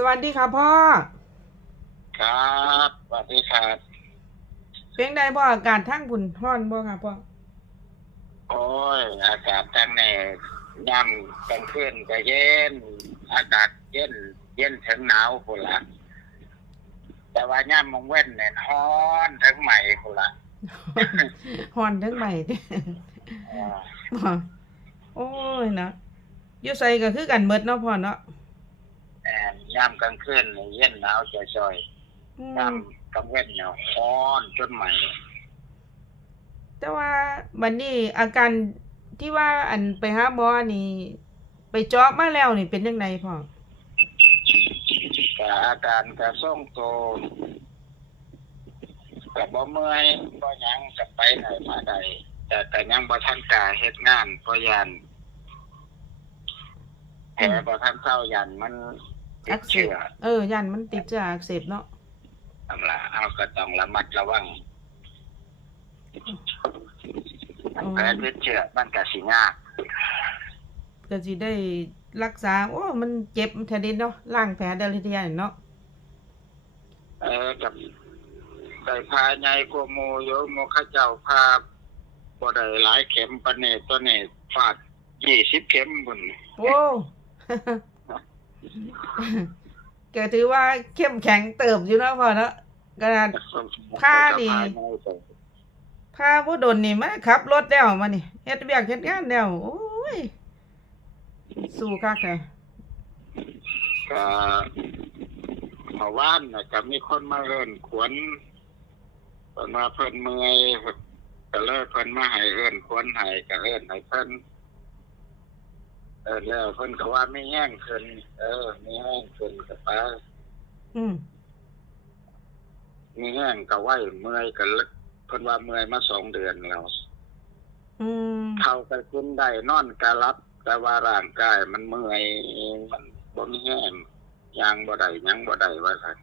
สวัสดีค่ะพ่อ ครับสวัสดีครับเป็นไดพ่ออากาศทั้งพุ่นฮ้อนบ่ค่ะพ่อ โอ้ย อากาศทั้งในย่ำกลางคืนก็เย็น อากาศเย็น เย็นถึงหนาวพุ่นละแต่ว่าย่ำมองเว้นเนี่ยร้อนถึงใหม่พุ่นละฮ้อนทั้งใหม่เด้อ่าบ่โอ้ยนะอยู่ไสก็คือกันเบิดเนาะพ่อเนาะ แอนย่ำกลางคืนนี่เย็นหนาวจ่อยอืๆมย่ำกลางเว้นเนี่ยร้อนจนใหม่แต่ว่าบัดนี้อาการที่ว่าอันไปหาหมอนี่ ไปเจาะมาแล้วนี่เป็นจังไดพ่อแต่อาการกระส่งโตกับบ่เมื่อยบ่หยังกับไปไหนมาใดแต่ก็ยังบ่ทันกล้าเฮ็ดงานเพราะยันแผลบ่ทันเศร้ายันมัน ติอัดกเสเชื้บอเออยันมันติดเชื้ออักเสบเนาะนั่นล่ะเอาก็ต้องระมัดระวังอ๋อแผลติดเชื้อมันก็สิยากก็สิได้รักษา โอ้มันเจ็บแท้เดิเนาะล้างแผลได้เลยทีเดียวเนาะเออกับได้พาใหญ่กว่าหมู่อยู่หมู่เขาเจ้าพาบ่ได้หลายเข็มปานนี้ตัวนี้ฟาด20เข็มบุ่น โอ้ ก็ถือว่าเข้มแข็งเติบอยู่เนาะพ่อเนาะขนาด ผ้านี่ พาผู้ดนนี่มาขับรถแล้วมานี่เฮ็ดเวียกเฮ็ดงานแล้วโอ้ย สู้คักแท้ก็เมื่อวานน่ะก็มีคนมาเอิ้นขวนเพิ่นมาเพิ่นเมื่อยก็เลยเพิ่นมาให้เอิ้นขวนให้ก็เอิ้นให้เพิ่น เอิ้นแล้วเพิ่นก็ว่าไม่แห้งขึ้นเออไม่แห้งขึ้นก็ไปอืมมีแห้งก็ไหวเมื่อยก็เลยเพิ่นว่าเมื่อยมาสองเดือนแล้วอืมเข้าไปกินได้นอนก็รับ แต่ว่าร่างกายมันเมื่อยมันบ่มีแห้งยางบ่ได้หยังบ่ได้ว่าซั่น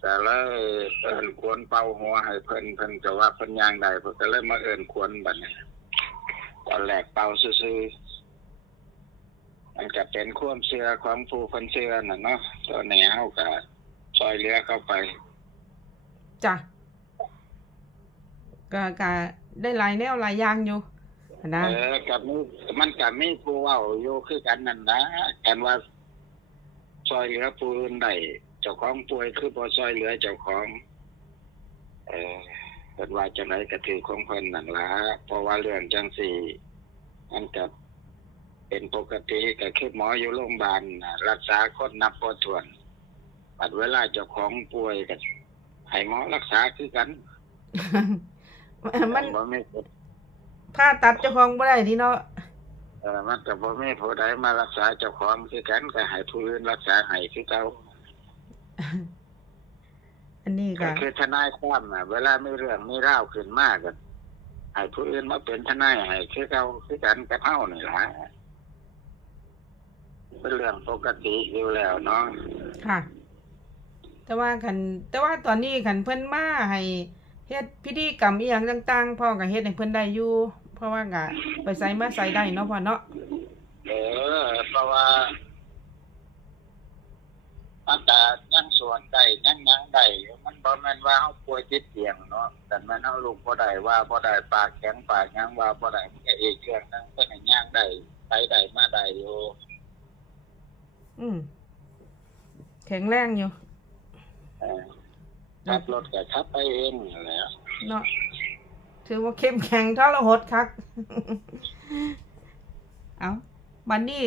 แต่เลยเอิ้นควรเป่าหัวให้เพิ่นเพิ่นก็ว่าเพิ่นยางได้เพิ่นก็เลยมาเอิ้นควรบัดนี้ตอนแรกเป่าซื่อๆ มันก็เป็นความเชื่อของผู้เพิ่นเชื่อน่ะเนาะตอนนี้เฮาก็ช่วยเหลือเข้าไปจ้ะก็ก็ได้หลายแนวหลายอย่างอยู่หั้นนะเออกับมีมันกับมีผู้เว้าอยู่คือกันนั่นนะกันว่าช่วยเหลือผู้อื่นได้เจ้าของป่วยคือบ่ช่วยเหลือเจ้าของ เออเพิ่นว่าจังไดก็ถือของเพิ่นนั่นล่ะเพราะว่าเรื่องจังซี่มันก็ เป็นปกติก็คือหมออยู่โรงพยาบาลน่ะรักษาคนนับบ่ถ้วนบัดเวลาเจ้าของป่วยก็ให้หมอรักษาคือกันมันบ่มีผ่าตัดเจ้าของบ่ได้ที่เนาะเออมันก็บ่มีผู้ใดมารักษาเจ้าของคือกันก็ให้ผู้อื่นรักษาให้คือเก่าอันนี้ก็ก็คือทนายความน่ะ เวลามีเรื่องมีราวขึ้นมาก็ให้ผู้อื่นมาเป็นทนายให้คือเก่าคือกันกับเฮานี่ล่ะ เป็นเรื่องปกติอยู่แล้วเนาะค่ะ แต่ว่าคันแต่ว่าตอนนี้คันเพิ่นมาให้เฮ็ดพิธีกรรมอีหยังต่างๆพ่อก็เฮ็ดให้เพิ่นได้อยู่เพราะว่าก็ไปใส่มาใส่ได้เนาะพ่อเนาะเออเพราะว่ามันก็ยังส่วนได้ยังหยังได้อยู่มันบ่แม่นว่าเฮาป่วยติดเตียงเนาะแต่มันเฮาลูกบ่ได้ว่าบ่ได้ปากแข็งปากหยังว่าบ่ได้มันก็อีกเรื่องหนึงเพิ่นให้ย่างได้ไปได้มาได้อยู่ อืมแข็งแรงอยู่ เออขับรถก็ขับไปเองนั่นแหละเนาะถือว่าเข้มแข็งทรหดคัก เอาบัดนี้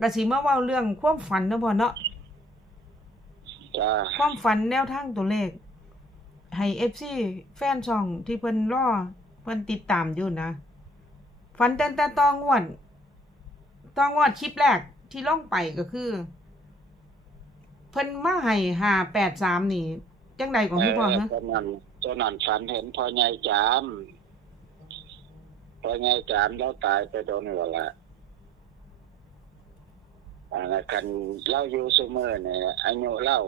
ก็สิมาเว้าเรื่องความฝันเนาะพ่อเนาะ จ้าความฝันแนวทางตัวเลข ให้ FC แฟนช่องที่เพิ่นรอเพิ่นติดตามอยู่นะ ฝันแต่แต่ตองวดตองวดคลิปแรก ที่ลงไปก็คือ เพิ่นมาให้583นี่ จังใดของพี่พ่อเออฮะตอนนั้นตอนนั้นฝันเห็นพ่อใหญ่จามพ่อใหญ่จามเราตายไปโดนแล้วล่ะอันนั้นคันเล่าอยู่ซุมื้อเนี่ยอายุเล่า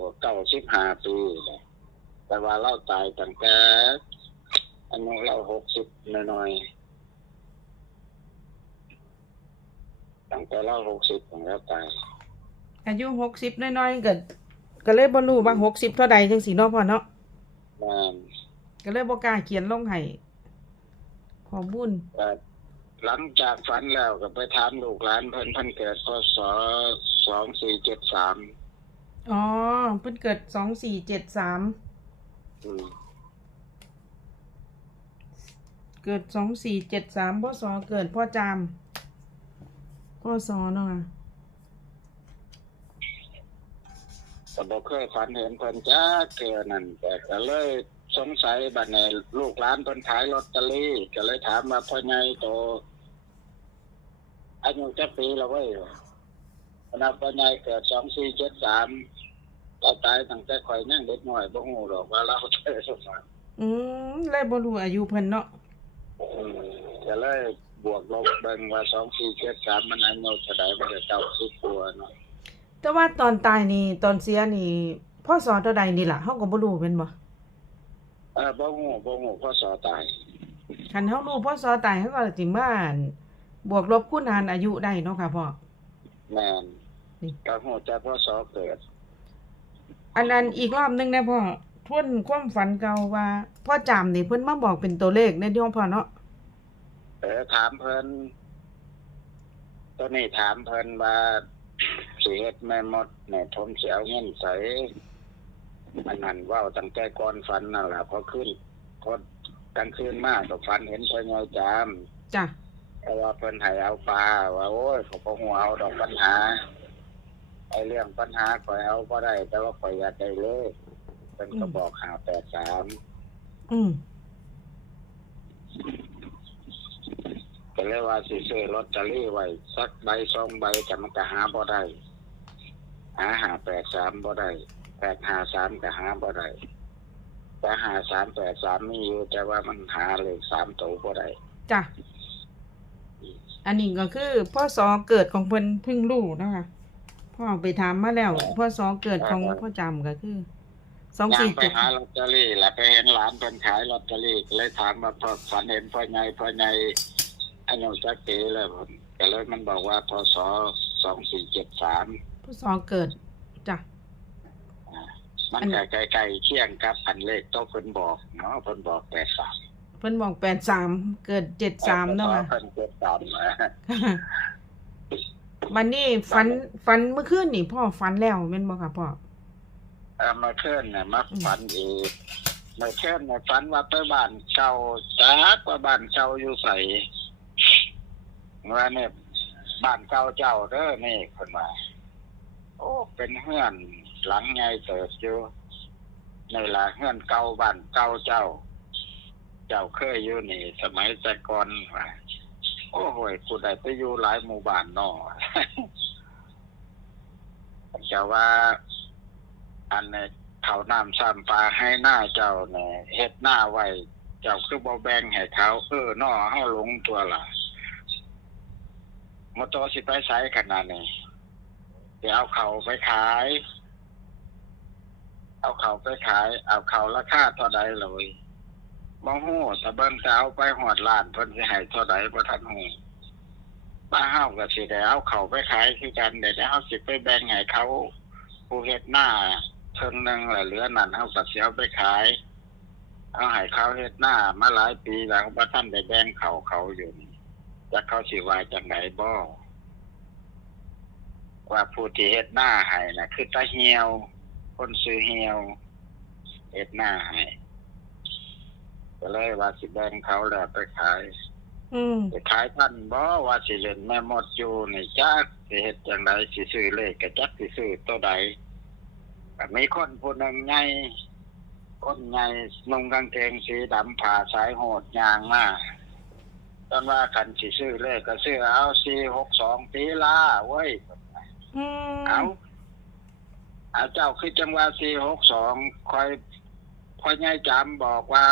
95ปีเลยแต่ว่าเราตายตั้งแต่อายุเรา60หน่อยๆ ตั้งแต่เรา60ของเราตายออายุหกสิบน้อยๆก็ก็เลยบ่รู้ว่าหกสิบเท่าใดจังสิเนาะพ่อเนาะแม่นก็เลยบ่กล้าเขียนลงให้ข้อมูลแต่หลังจากฝันแล้วก็ไปถามลูกหลานเพิ่นเพิ่นเกิดพศสองสี่เจ็ดสามอ๋อเพิ่นเกิดสองสี่เจ็ดสามเกิดสองสี่เจ็ดสามพ่อสอเกิดพ่อจาม พ่อสอเนาะค่ะก็บอกเคยฝันเห็นเพิ่นจ้าเกิดนั่นแต่ก็เลยสงสัยบัดนี้ลูกหลานเพิ่นขายลอตเตอรี่ก็เลยถามว่าพ่อใหญ่โตอายุจักปีแล้วเว้ยขณะพ่อใหญ่เกิดสองสี่เจ็ดสามเราตายตั้งแต่ข่อยนั่งเด็กหน่อยบ่ฮู้หรอกว่าเราเกิดสมัยอืมเลยบ่รู้อายุเพิ่นเนาะอืมก็เลย บวกลบเบิ่งว่าสองสี่เจ็ดสามมันอายุเท่าใดมันก็เก้าสิบกว่าเนาะแต่ว่าตอนตายนี่ตอนเสียนี่พ่อสอเท่าใดนี่ล่ะเฮาก็บ่รู้แม่นบ่เออบ่ฮู้บ่ฮู้พ่อสอตายคันเฮารู้พ่อสอตายเฮาก็สิมาอั่นบวกลบคูณหารอายุได้เนาะค่ะพ่อแม่นนี่ก็ฮู้จักพ่อสอเกิด อันนั้นอีกรอบหนึงนะพ่อทวนความฝันเก่าว่าพ่อจามนี่เพิ่นมาบอกเป็นตัวเลขในเรื่องพ่อเนาะ เออถามเพิ่นตัวนี้ถามเพิ่นว่าสิเฮ็ดแม่มดแม่ผมสิเอาเงินใส่มันนั่นเว้าตั้งแต่ก่อนฝันนั่นล่ะพอขึ้นพอกลางคืนมาก็ฝันเห็นพ่อใหญ่จามจ้ะเพราะว่าเพิ่นให้เอาปลาว่าโอ้ยเขาบ่ฮู้เอาดอกปัญหาไอ้เรื่องปัญหาข่อยเอาบ่ได้ แต่ว่าข่อยอยากได้เลยเพิ่นก็บอก583อืม ก็เลยว่าสิซื้อลอตเตอรี่ไว้สักใบสองใบแต่มันก็หาบ่ได้หาหาแปดสามบ่ได้แปดหาสามก็หาบ่ได้แต่หาสามแปดสามมีอยู่แต่ว่ามันหาเลขสามตัวบ่ได้จ้ะอันนี้ก็คือพ่อสอเกิดของเพิ่นเพิ่งรู้เนาะคะพ่อไปถามมาแล้วพ่อสอเกิดของพ่อจำก็คือสองย่างสี่ไปเจ็ดหาลอตเตอรี่แล้วไปเห็นหลานเพิ่นขายลอตเตอรี่ก็เลยถามว่าพ่อฝันเห็นพ่อใหญ่พ่อใหญ่ อายุจักปีแล้วผมก็เลยมันบอกว่าพศสองสี่เจ็ดสามพ่อสอเกิดจ้ะมันอันก็ใกล้ๆเคียงกับอันเลขโต๊ะเพิ่นบอกเนาะเพิ่นบอกแปดสามเพิ่นบอกแปดสามเกิดเจ็ดสามเนาะค่ะเพิ่นเจ็ดสามวันนี้ฝันฝันเมื่อคืนนี่พ่อฝันแล้วแม่นบ่ค่ะพ่อเออมาเคลื่อนเนี่ยมาฝันอีกมาเคลื่อนเนี่ยฝันว่าไปบ้านเก่าจักว่าบ้านเก่าอยู่ใส่ ว่าเนี่ยบ้านเก่าเจ้าเด้อนี่คนมาโอ้ เป็นเฮือนหลังใหญ่เติบอยู่นี่ละเฮือนเก่าบ้านเก่าเจ้า เจ้าเคยอยู่นี่ สมัยแต่ก่อนว่าโอ้โหยกูได้ไปอยู่หลายหมู่บ้านนอเจ้าว่า อันเนี่ยเขาน้ำซ้ำปลาให้หน้าเจ้าเนี่ยเฮ็ดหน้าไว้ เจ้าคือบ่แบ่งให้เขาเออน้อเฮาหลงตัวล่ะ มอตอสิไปไสขนาดนี้เดี๋ยวเอาเขาไปขาย เอาเขาไปขาย เอาเขาราคาเท่าใดเลยบ่ฮู้แต่เบิ่งแต่เอาไปหอดล้านเพิ่นสิให้เท่าใดบ่ทันฮู้บ้าเฮาก็สิได้เอาเขาไปขายคือกันเดี๋ยวเฮาสิไปแบ่งให้เขาผู้เฮ็ดหน้าเทิงหนึงแล้วเหลือนั่นเฮาก็สิเอาไปขายเอาให้เขาเฮ็ดหน้ามาหลายปีแล้วบ่ทันได้แบ่งเขาเขาอยู่นี่ จักเขาสิว่าจังไดบ่ว่าผู้ที่เฮ็ดหน้าให้น่ะคือตาเหี่ยว คนซื้อเหี่ยวเฮ็ดหน้าให้ก็เลยว่าสิแบ่งเขาแล้วไปขายอืมไปขายท่านบ่ว่าสิเล่นแม่มดอยู่นี่จักสิเฮ็ดจังไดสิซื้อเลขก็จักสิซื้อตัวใดก็มีคนผู้หนึงใหญ่คนใหญ่นุ่งกางเกงสีดำผ่าสายโหดยางมา ตอนว่าคันสิซื้อเลขก็ซื้อเอา462ปีละเว้ยอืมเอาเอาเจ้าคือจังว่า462คอยพ่อใหญ่จำบอกว่า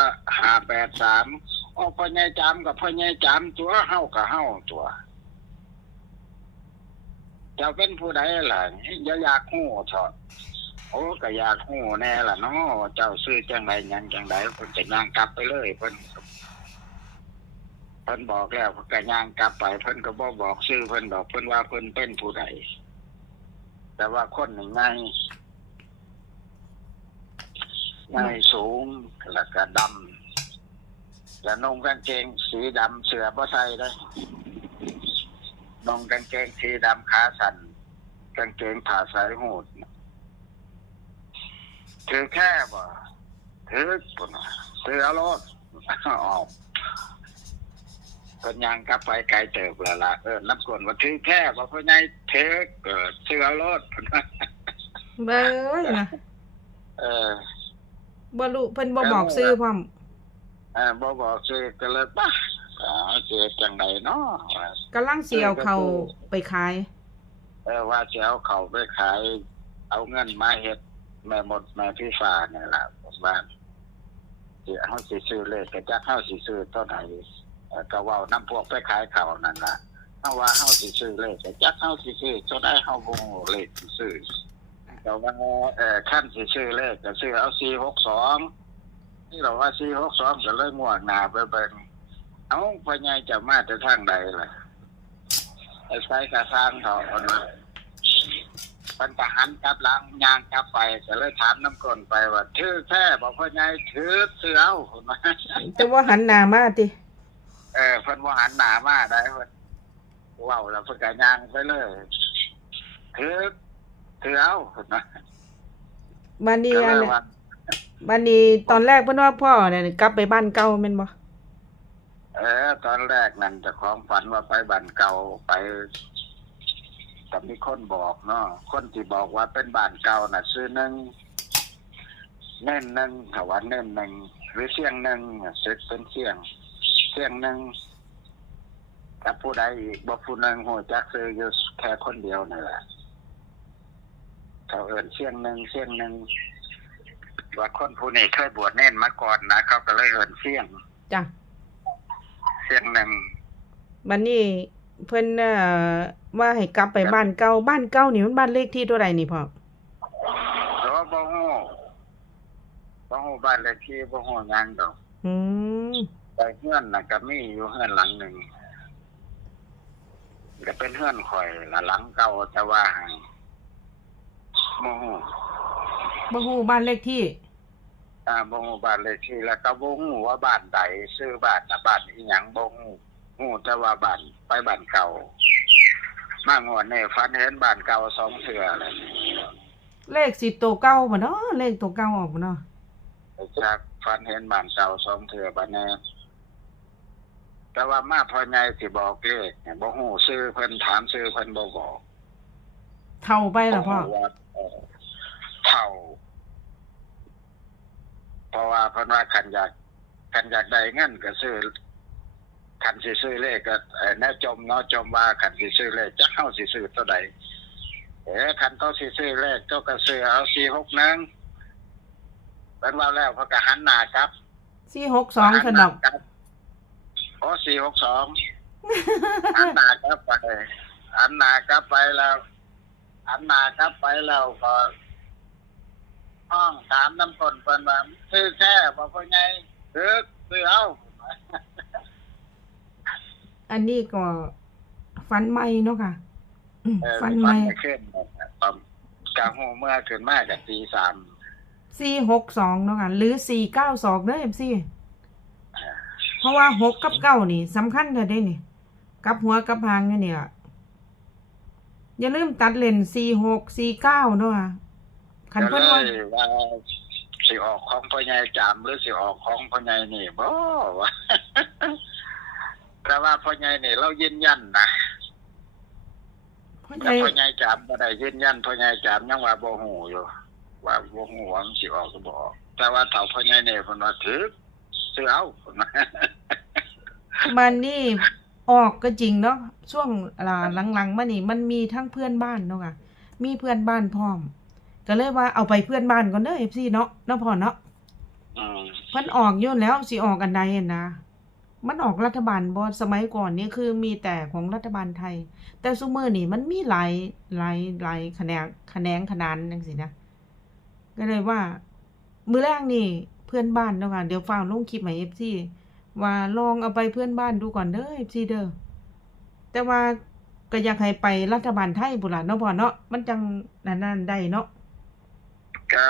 583อ๋อพ่อใหญ่จำกับพ่อใหญ่จำตัวเฮากับเฮาตัวเจ้าเป็นผู้ใดล่ะอย่าอยากฮู้เถอะโอ้ก็อยากฮู้แน่ล่ะเนาะเจ้าซื้อจังไดหยังจังไดเพิ่นจะย่างกลับไปเลยเพิ่นเพิ่นบอกแล้วเพิ่นก็ย่างกลับไปเพิ่นก็บ่บอกชื่อเพิ่นบอกเพิ่นว่าเพิ่นเป็นผู้ใดแต่ว่าคนหนี่ง่ายง่ายสูงแล้วก็ดำแล้วนุ่งกางเกงสีดำเสือบ่ใส่เลยนุ่งกางเกงสีดำขาสั้นกางเกงผ่าสายหูดถือแค่บ่ถือปุ่นน่ะถือเอารถออก เป็นยังกลับไปไกลเติบแล้วล่ะเออน้ำกวนว่าถือแค่บ่เพื่อไงเทกเกิดถือเอารถเบ้ยนะเออบ่รู้เพิ่นบ่บอกซื้อพร้อมเออบ่บอกซื้อก็เลยป่ะอ๋อเจอจังไดเนาะกำลังสิเอาเขาไปขาย เออว่าจะเอาเขาไปขาย เอาเงินมาเฮ็ดแม่หมดแม่พี่ฟ้าเนี่ยล่ะผมว่าสิเฮาสิซื้อเลขก็จักเฮาสิซื้อเท่าไหร่เออ ก็เว้านำพวกไปขายเขานั่นล่ะเฮาว่าเฮาสิซื้อเลขก็จักเฮาสิซื้อเท่าใดเฮาบ่รู้เลขสิซื้อแต่ว่าเอ่อคันสิซื้อเลขก็ซื้อเอา462นี่เราว่า462ก็เลยง่วงหน้าไปเบิ่งเอ้าพ่อใหญ่จะมาแต่ทางใดล่ะไอ้ไฟกระสร้างเขาเอานะมันทหารกลับหลังยางกลับไปก็เลยถามน้ำกลนไปว่าถือแค่บอกพ่อใหญ่ถือเสือเอาเพิ่นว่าแต่ว่าหันหน้ามาติ เออเพิ่นว่าหันหน้ามาได้เพิ่นเว้าแล้วเพิ่นก็ย่างไปเลยถือถือเอาเพิ่นว่าบัดนี้ก็อันเลยว่าบัดนี้ตอนแรกเพิ่นว่าพ่อเนี่ยกลับไปบ้านเก่าแม่นบ่เออ ตอนแรกนั่นเจะของฝันว่าไปบ้านเก่าไปแต่มีคนบอกเนาะคนที่บอกว่าเป็นบ้านเก่าน่ะซื้อหนึงเน่นหนึ่งถวันเน่นหนึ่งหรือเสียงหนึ่งเสร็จเป็นเสียงเสียงหนึ่งถ้าผู้ใดอีกบ่ผู้หนึ่งหัวจักซื้ออยู่แค่คนเดียวนี่แหละเขาเอินเสียงหนึ่งเสียงหนึ่งว่าคนผู้นี้เคยบวชเน่นมาก่อนนะเขาก็เลยเอินเสียงจ้ะเสียงหนึ่งบัดนี้เพิ่นเอ่อว่าให้กลับไปบ้านเก่าบ้านเก่านี่มันบ้านเลขที่เท่าใดนี่พ่อเพราะว่าบ่ฮู้บ่ฮู้บ้านเลขที่บ่ฮู้หยังดอกอืม แต่เฮือนน่ะก็มีอยู่เฮือนหลังหนึ่งก็เป็นเฮือนข่อยละหลังเก่าแต่ว่าห่างโมโหบ่ฮู้บ้านเลขที่ อ่าโมโหบ้านเลขที่ แล้วก็บ่ฮู้ว่าบ้านใดซื้อบ้านนะบ้านอีหยังบ่ฮู้ฮู้แต่ว่าบ้านไปบ้านเก่า มางวดนี้ฝันเห็นบ้านเก่าสองเทื่อแล้วเลขสิตัวเก่าบ่เนาะเลขตัวเก่าออกบ่เนาะจากฝันเห็นบ้านเก่าสองเทื่อบัดนี้แต่ว่ามาพ่อใหญ่สิบอกเลขเนี่ยบ่ฮู้ชื่อเพิ่นถามชื่อเพิ่นบ่บอกเท่าไปล่ะพ่อเท่าเพราะว่าเพิ่นว่าคันอยากคันอยากได้เงินก็ซื้อคันสิซื้อเลขก็เอ่อแน่จมเนาะจมว่าคันสิซื้อเลขจักเฮาสิซื้อเท่าใดเอ๋คันเขาสิซื้อเลขเจ้าก็ซื้อเอา461เพิ่นว่าแล้วเพิ่นก็หันหน้ากลับ462ซั่นด อกโอ้462หันหน้ากลับไปหันหน้ากลับไปแล้วหันหน้ากลับไปแล้วก็ห้องถามน้ำคนเพิ่นว่าซื้อแค่บ่พ่อใหญ่ซื้อซื้อเอาอันนี้ก็ฟันใหม่เนาะค่ะอืมเออฟันใหม่ฟัขึ้นตอนกลางหูเมื่อขึ้นมากับตีสาม462เนาะค่ะหรือ492เด้อ MC เพราะว่า6กับ9นี่สำคัญเด้อเด้นี่กลับหัวกลับหางอยู่นี่ล่ะอย่าลืมตัดเลน46 49เนาะค่ะคันก็เพิ่นเลว่ายว่าสิออกของพ่อใหญ่จามหรือสิออกของพ่อใหญ่นี่บ่วะแต่ว่าพ่อใหญ่นี่ เรายืนยันนะพ่อใหแต่ญ่พ่อใหญ่จามบ่ได้ยืนยันพ่อใหญ่จามยังว่าบ่ฮู้อยู่ ว่าบ่ฮู้ว่ามันสิออกหรือบ่ออกแต่ว่าเฒ่าพ่อใหญ่นี่เพิ่นว่าถือ ซื้อเอาเพิ่นว่ามันนี่ออกก็จริงเนาะช่วงอ่าหลังๆมานี่ มันมีทั้งเพื่อนบ้านเนาะค่ะมีเพื่อนบ้านพร้อม ก็เลยว่าเอาไปเพื่อนบ้านก่อนเด้อ FC เนาะเนาะพ่อเนาะอืมเพิ่นออกอยู่แล้วสิออกอันใดอะนะมันออกรัฐบาลบ่สมัยก่อนนี่คือมีแต่ของรัฐบาลไทย แต่ซุมื้อนี่มันมีหลายหลายหลายแขนงแขนงขนานจังซี่นะ ก็เลยว่า มื้อแรกนี่ เพื่อนบ้านเนาะค่ะเดี๋ยวฟ้าวลงคลิปให้ FC ว่าลองเอาไปเพื่อนบ้านดูก่อนเด้อ FC เด้อแต่ว่าก็อยากให้ไปรัฐบาลไทยพุ่นล่ะเนาะพ่อเนาะมันจังนั่นนั่นได้เนาะก็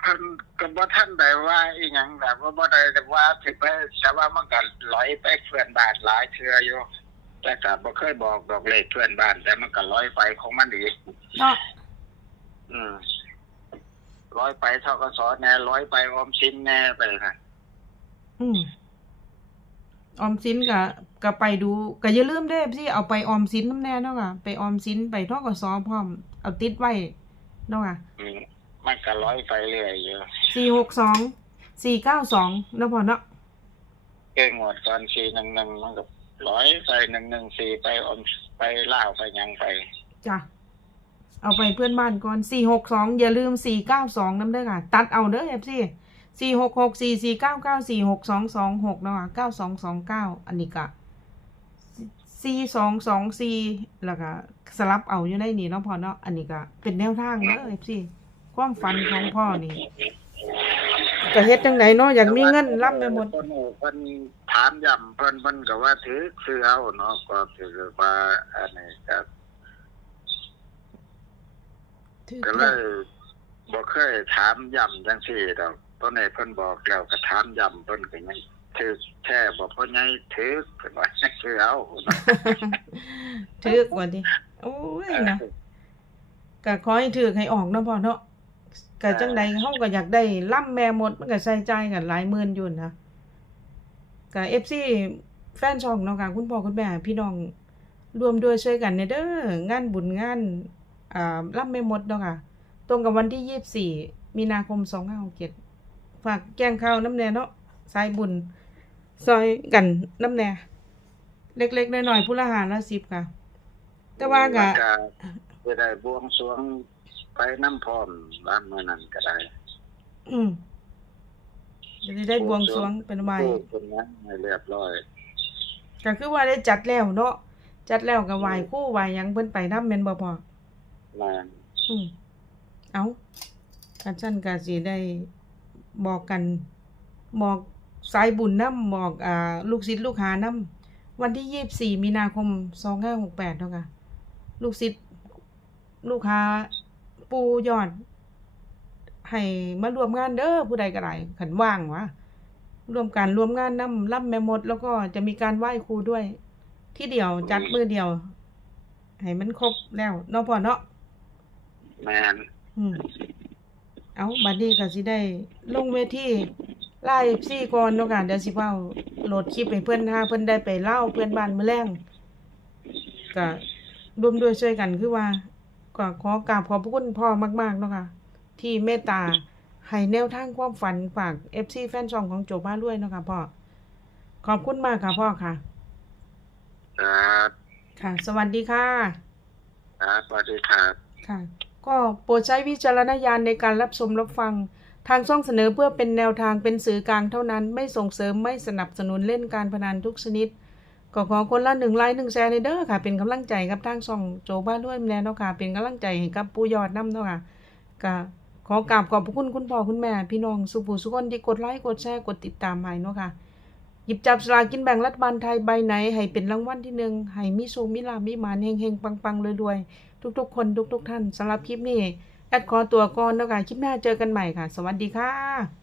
เพิ่นก็บ่ทันได้ว่าอีหยังแบบว่าบ่ได้แต่ว่าสิไปแต่ว่ามันก็ลอยไปเพื่อนบ้านหลายเทื่ออยู่แต่ก็บ่เคยบอกดอกเลขเพื่อนบ้าน แต่มันก็ลอยไปของมันอีกเนาะอืม ร้อยไปทกสแน่ร้อยไปออมสินแน่ไปค่ะ อืมออมสินก็ก็ไปดูก็อย่าลืมเด้อพี่เอาไปออมสินนำแน่เนาะค่ะไปออมสินไปทกสพร้อมเอาติดไว้เนาะค่ะอืมมันก็ร้อยไปเรื่อยอยู่สี่หกสองสี่เก้าสองเนาะพ่อเนาะเก่งหมดก่อนสี่หนึ่งหนึ่งมันก็ร้อยไปหนึ่งหนึ่งสี่ไปออมไปล่าวไปหยังไปจ้ะ เอาไปเพื่อนบ้านก่อนสี่หกสองอย่าลืมสี่เก้าสองน้ำเด้อค่ะ ตัดเอาเด้อเอฟซีสี่หกหกสี่สี่เก้าเก้าสี่หกสองสองหกเนาะคะเก้าสองสองเก้าอันนี้ก็สี่สองสองสี่แล้วก็สลับเอาอยู่ในนี่เนาะพ่อเนาะอันนี้ก็เป็นแนวทางเด้อเอฟซีความฝันของพ่อนี่ก็เฮ็ดจังไดเนาะอยากมีเงินรับไปหมดคนหูเพิ่นถามย้ำเพิ่นเพิ่นก็ว่าถือซื้อเอาเนาะก็ถือว่าอันนี้ก็ ถือก็เลยบ่เคยถามย้ำจังซี่ดอกตอนนี้เพิ่นบอกแล้วก็ถามย้ำเพิ่นก็ยังถือแค่บ่พอใหญ่ถือเพิ่นว่าซื้อเอาถือกว่าดิโอ้ยนะก็ขอให้ถือให้ออกเนาะพ่อเนาะก็จังใดเฮาก็อยากได้ล่ำแม่หมดมันก็ใส่ใจกันหลายหมื่นอยู่นะก็ FC แฟนช่องเนาะค่ะคุณพ่อคุณแม่พี่น้องรวมด้วยช่วยกันเนี่ยเด้องานบุญงาน อ่าล่ำแม่หมดเนาะค่ะ ตรงกับวันที่24มีนาคม2567ฝากแจ้งข่าวน้ำแน่เนาะสายบุญ ซอยกันน้ำแน่ เล็กๆน้อยๆผู้ละหาละ10ค่ะ แต่ว่าก็จะจะได้บวงสรวงไปน้ำพร้อมร้านมื้อนั้นก็ได้ อืมจะได้บวงสรวงเป็นใบพูดเป็นนั้นให้เรียบร้อยก็คือว่าได้จัดแล้วเนาะจัดแล้วก็ไหว้ครู่ไหว้หยังเพิ่นไปนำแม่นบ่พอ ม่นอืมเอากันซั่นก็สิได้บอกกันบอกสายบุญน้ำบอกอ่าลูกศิษย์ลูกหาน้ำวันที่24มีนาคม2568เนาะค่ะลูกศิษย์ลูกค้าปูยอด ให้มารวมงานเด้อผู้ใดก็ได้ขันว่างวะรวมกันรวมงานน้ำรับแม่มด แล้วก็จะมีการไหว้ครูด้วย ที่เดียวจัดมือเดียว ให้มันครบแล้วเนาะพ่อเนาะ แม่นอืมเอาบัดนี้ก็สิได้ลงเวทีไล่ FC ก่อนเนาะค่ะเดี๋ยวสิเว้าโหลดคลิปให้เพิ่นหาเพิ่นได้ไปเล่าเพื่อนบ้านมื้อแรงก็รวมด้วยช่วยกันคือว่าก็ขอกราบขอบพระคุณพ่อมาก ๆ เนาะค่ะ ที่เมตตาให้แนวทางความฝันฝาก FC แฟนช่องของโจบ้าด้วยเนาะค่ะพ่อขอบคุณมากค่ะพ่อค่ะ ครับค่ะ สวัสดีค่ะ ครับสวัสดีครับ ค่ะ ก็โปรดใช้วิจารณญาณในการรับชมรับฟัง ทางช่องเสนอเพื่อเป็นแนวทางเป็นสื่อกลางเท่านั้น ไม่ส่งเสริมไม่สนับสนุนเล่นการพนันทุกชนิดก็ขอคนละหนึ่งไลค์หนึ่งแชร์ในเด้อค่ะ เป็นกำลังใจกับทางช่องโจบ้านด้วยแน่เนาะค่ะ เป็นกำลังใจให้กับปูยอดน้ำเนาะค่ะก็ขอกราบขอบพระคุณคุณพ่อคุณแม่ พี่น้องสุภูสุคนที่กดไลค์กดแชร์กดติดตามให้เนาะค่ะหยิบจับสลากกินแบ่งรัฐบาลไทยใบไหน ให้เป็นรางวัลที่หนึ่งให้มีโชคมีลาภมีหมานเฮงๆปังๆรวยๆ ทุกๆ คนทุก ๆ ท่านสำหรับคลิปนี้แอดขอตัวก่อนแล้วกันคลิปหน้าเจอกันใหม่ค่ะ สวัสดีค่ะ